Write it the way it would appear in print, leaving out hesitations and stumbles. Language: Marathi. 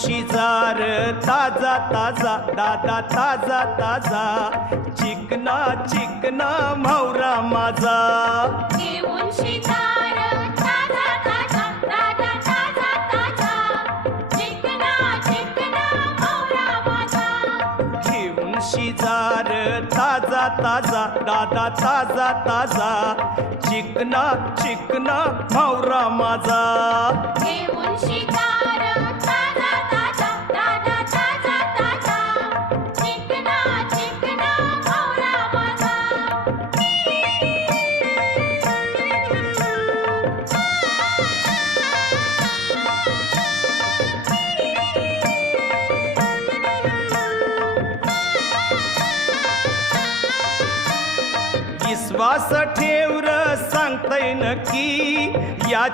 शिजार ताजा ताजा दादा ताजा ताजा चिकना चिकना म्हावरा माझा घेऊन शिजार ताजा ताजा दादा ताजा ताजा चिकना चिकना म्हावरा माझा घेऊन शिजार ताजा ताजा दादा ताजा ताजा चिकना चिकना म्हावरा माझा घेऊन शिजार ताजा ताजा दादा ताजा ताजा चिकना चिकना म्हावरा माझा विश्वास ठेव र सांगतय नक्की या